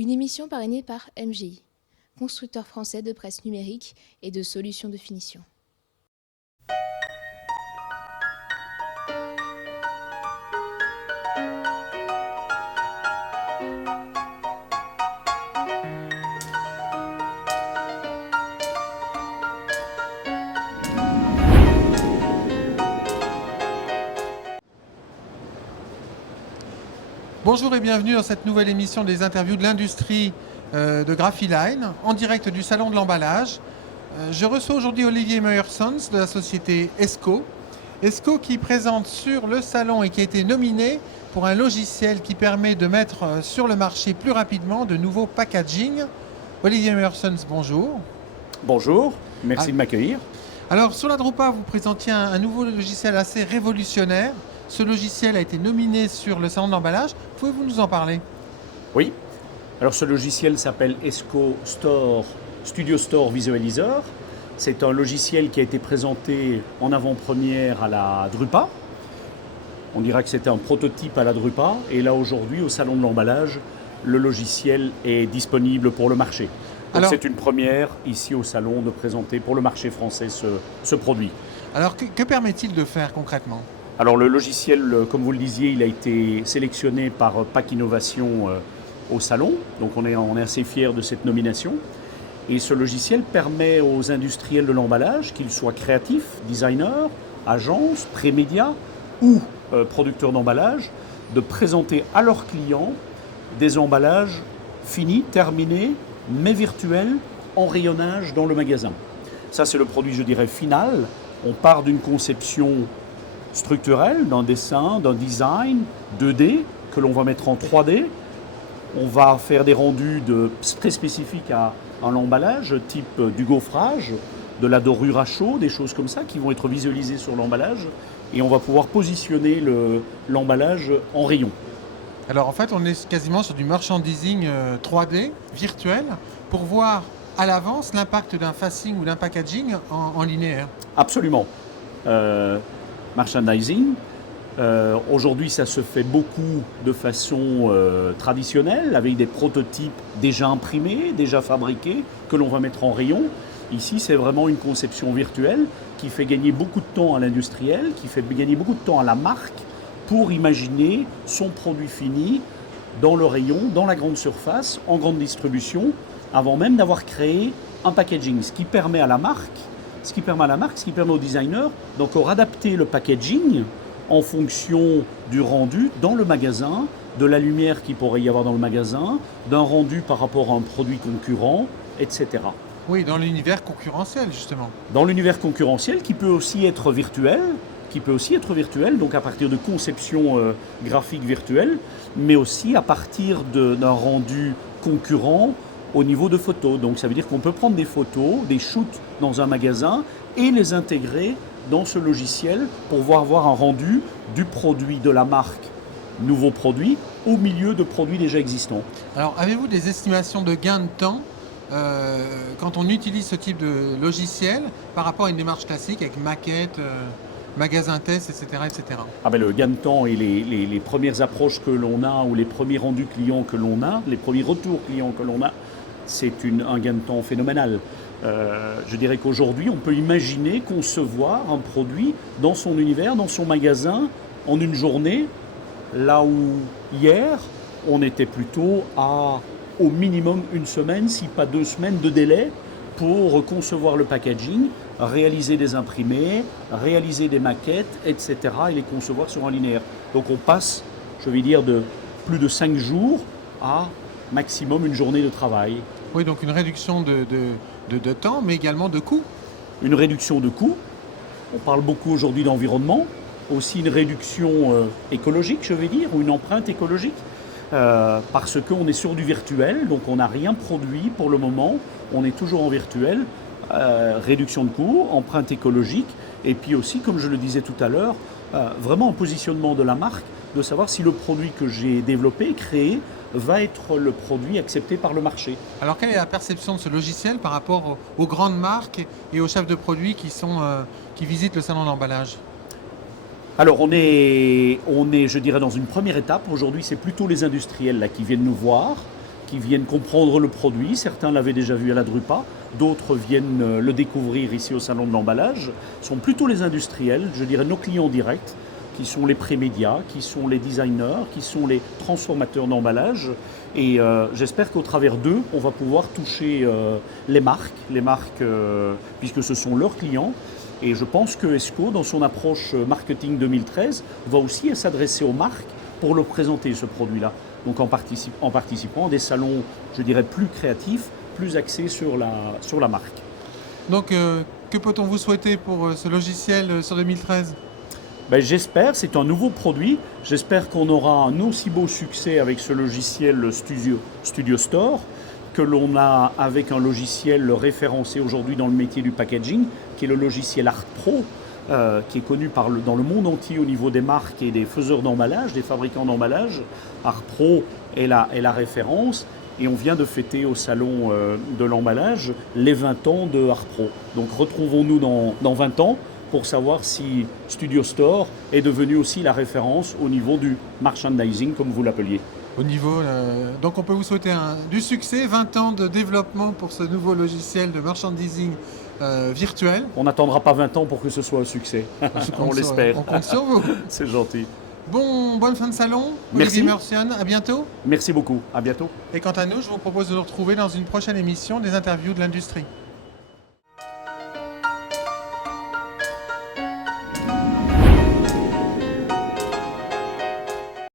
Une émission parrainée par MGI, constructeur français de presse numérique et de solutions de finition. Bonjour et bienvenue dans cette nouvelle émission des interviews de l'industrie de Graphiline, en direct du Salon de l'emballage. Je reçois aujourd'hui Olivier Meyerson de la société ESCO. ESCO qui présente sur le salon et qui a été nominé pour un logiciel qui permet de mettre sur le marché plus rapidement de nouveaux packaging. Olivier Meyerson, bonjour. Bonjour, merci de m'accueillir. Alors sur la Drupa, vous présentiez un nouveau logiciel assez révolutionnaire. Ce logiciel a été nominé sur le salon de l'emballage. Pouvez-vous nous en parler? Oui, alors ce logiciel s'appelle ESCO Store, Studio Store Visualizer. C'est un logiciel qui a été présenté en avant-première à la Drupa. On dira que c'était un prototype à la Drupa. Et là aujourd'hui, au salon de l'emballage, le logiciel est disponible pour le marché. Donc c'est une première ici au salon de présenter pour le marché français ce produit. Alors que permet-il de faire concrètement? Alors le logiciel, comme vous le disiez, il a été sélectionné par PAC Innovation au salon. Donc on est assez fiers de cette nomination. Et ce logiciel permet aux industriels de l'emballage, qu'ils soient créatifs, designers, agences, prémédias ou producteurs d'emballage, de présenter à leurs clients des emballages finis, terminés, mais virtuels, en rayonnage dans le magasin. Ça c'est le produit, je dirais, final. On part d'une conception structurelle, d'un dessin, d'un design 2D que l'on va mettre en 3D. On va faire des rendus très spécifiques à l'emballage, type du gaufrage, de la dorure à chaud, des choses comme ça qui vont être visualisées sur l'emballage et on va pouvoir positionner l'emballage en rayon. Alors en fait, on est quasiment sur du merchandising 3D virtuel pour voir à l'avance l'impact d'un facing ou d'un packaging en linéaire. Absolument. Merchandising. Aujourd'hui, ça se fait beaucoup de façon traditionnelle, avec des prototypes déjà imprimés, déjà fabriqués, que l'on va mettre en rayon. Ici, c'est vraiment une conception virtuelle qui fait gagner beaucoup de temps à l'industriel, qui fait gagner beaucoup de temps à la marque pour imaginer son produit fini dans le rayon, dans la grande surface, en grande distribution, avant même d'avoir créé un packaging, ce qui permet à la marque, ce qui permet au designer d'encore adapter le packaging en fonction du rendu dans le magasin, de la lumière qu'il pourrait y avoir dans le magasin, d'un rendu par rapport à un produit concurrent, etc. Oui, dans l'univers concurrentiel, justement. Dans l'univers concurrentiel qui peut aussi être virtuel, donc à partir de conception graphique virtuelle, mais aussi à partir d'un rendu concurrent au niveau de photos. Donc ça veut dire qu'on peut prendre des photos, des shoots dans un magasin et les intégrer dans ce logiciel pour pouvoir avoir un rendu du produit de la marque nouveau produit au milieu de produits déjà existants. Alors avez-vous des estimations de gain de temps quand on utilise ce type de logiciel par rapport à une démarche classique avec maquette, magasin test, etc. etc. Le gain de temps et les premières approches que l'on a ou les premiers rendus clients que l'on a, les premiers retours clients que l'on a, c'est un gain de temps phénoménal. Je dirais qu'aujourd'hui, on peut imaginer concevoir un produit dans son univers, dans son magasin, en une journée, là où hier, on était plutôt à au minimum une semaine, si pas 2 semaines de délai pour concevoir le packaging, réaliser des imprimés, réaliser des maquettes, etc. et les concevoir sur un linéaire. Donc on passe, je vais dire, de plus de 5 jours à maximum une journée de travail. Oui, donc une réduction de temps, mais également de coûts. Une réduction de coûts. On parle beaucoup aujourd'hui d'environnement. Aussi une réduction écologique, je vais dire, ou une empreinte écologique. Parce qu'on est sur du virtuel, donc on n'a rien produit pour le moment. On est toujours en virtuel. Réduction de coûts, empreinte écologique. Et puis aussi, comme je le disais tout à l'heure, vraiment un positionnement de la marque, de savoir si le produit que j'ai développé, créé, va être le produit accepté par le marché. Alors quelle est la perception de ce logiciel par rapport aux grandes marques et aux chefs de produits qui visitent le salon de l'emballage? Alors on est, je dirais, dans une première étape. Aujourd'hui, c'est plutôt les industriels là, qui viennent nous voir qui viennent comprendre le produit. Certains l'avaient déjà vu à la Drupa, d'autres viennent le découvrir ici au Salon de l'Emballage. Ce sont plutôt les industriels, je dirais nos clients directs, qui sont les prémédias, qui sont les designers, qui sont les transformateurs d'emballage. Et j'espère qu'au travers d'eux, on va pouvoir toucher les marques, puisque ce sont leurs clients. Et je pense que ESCO, dans son approche marketing 2013, va aussi s'adresser aux marques pour leur présenter ce produit-là. Donc en participant à des salons, je dirais, plus créatifs, plus axés sur la marque. Donc, que peut-on vous souhaiter pour ce logiciel sur 2013 ? Ben, j'espère, c'est un nouveau produit, j'espère qu'on aura un aussi beau succès avec ce logiciel Studio Store que l'on a avec un logiciel référencé aujourd'hui dans le métier du packaging, qui est le logiciel Art Pro, qui est connu dans le monde entier au niveau des marques et des faiseurs d'emballage, des fabricants d'emballage. Art Pro est la référence et on vient de fêter au salon de l'emballage les 20 ans de Art Pro. Donc retrouvons-nous dans 20 ans pour savoir si Studio Store est devenu aussi la référence au niveau du merchandising, comme vous l'appeliez. Donc on peut vous souhaiter du succès, 20 ans de développement pour ce nouveau logiciel de merchandising virtuel. On n'attendra pas 20 ans pour que ce soit un succès, on l'espère. On compte sur vous. C'est gentil. Bonne fin de salon. Merci. Olivier Meurson, à bientôt. Merci beaucoup, à bientôt. Et quant à nous, je vous propose de nous retrouver dans une prochaine émission des interviews de l'industrie.